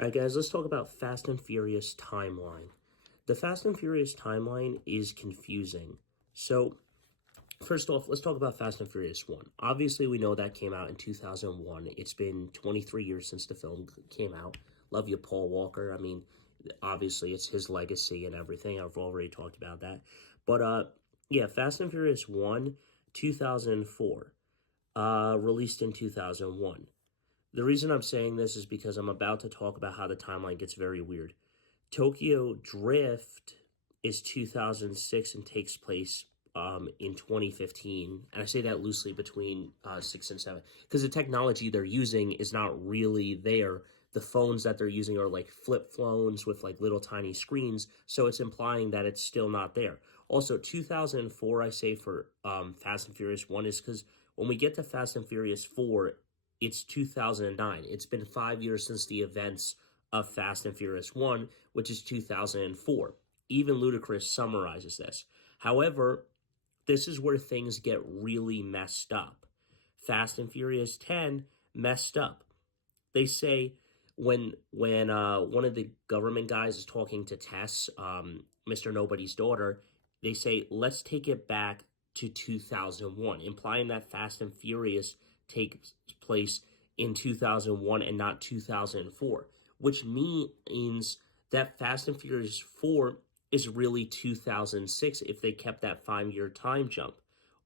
All right, guys, let's talk about Fast and Furious timeline. The Fast and Furious timeline is confusing. So, first off, let's talk about Fast and Furious 1. Obviously, we know that came out in 2001. It's been 23 years since the film came out. Love you, Paul Walker. I mean, obviously, it's his legacy and everything. I've already talked about that. But, yeah, Fast and Furious 1, 2004, released in 2001. The reason I'm saying this is because I'm about to talk about how the timeline gets very weird. Tokyo Drift is 2006 and takes place in 2015. And I say that loosely between 6 and 7 because the technology they're using is not really there. The phones that they're using are like flip phones with like little tiny screens. So it's implying that it's still not there. Also, 2004, I say for Fast and Furious 1 is because when we get to Fast and Furious 4, it's 2009. It's been 5 years since the events of Fast and Furious 1, which is 2004. Even Ludacris summarizes this. However, this is where things get really messed up. Fast and Furious 10 messed up. They say when one of the government guys is talking to Tess, Mr. Nobody's daughter, they say, let's take it back to 2001, implying that Fast and Furious takes place in 2001 and not 2004, which means that Fast and Furious 4 is really 2006 if they kept that 5-year time jump.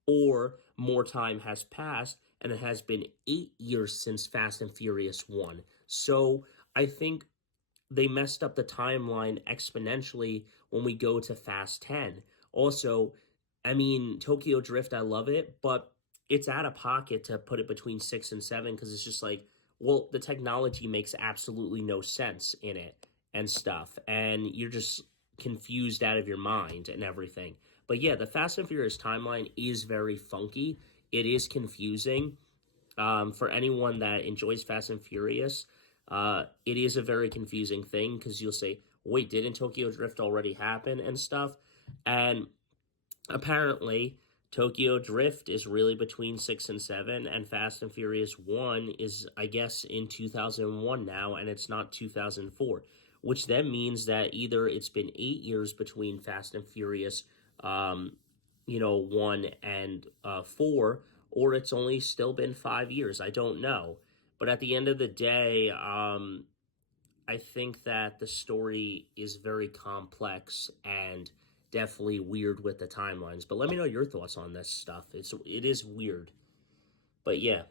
Or more time has passed and it has been 8 years since Fast and Furious 1. So I think they messed up the timeline exponentially when we go to Fast 10. Also, I mean, Tokyo Drift, I love it, but it's out of pocket to put it between 6 and 7 because it's just like, well, the technology makes absolutely no sense in it and stuff, and you're just confused out of your mind and everything. But yeah, the Fast and Furious timeline is very funky. It is confusing. For anyone that enjoys Fast and Furious, it is a very confusing thing because you'll say, wait, didn't Tokyo Drift already happen and stuff? And apparently, Tokyo Drift is really between 6 and 7, and Fast and Furious 1 is, I guess, in 2001 now, and it's not 2004, which then means that either it's been 8 years between Fast and Furious, 1 and 4, or it's only still been 5 years. I don't know. But at the end of the day, I think that the story is very complex and definitely weird with the timelines. But let me know your thoughts on this stuff. It is weird. But yeah.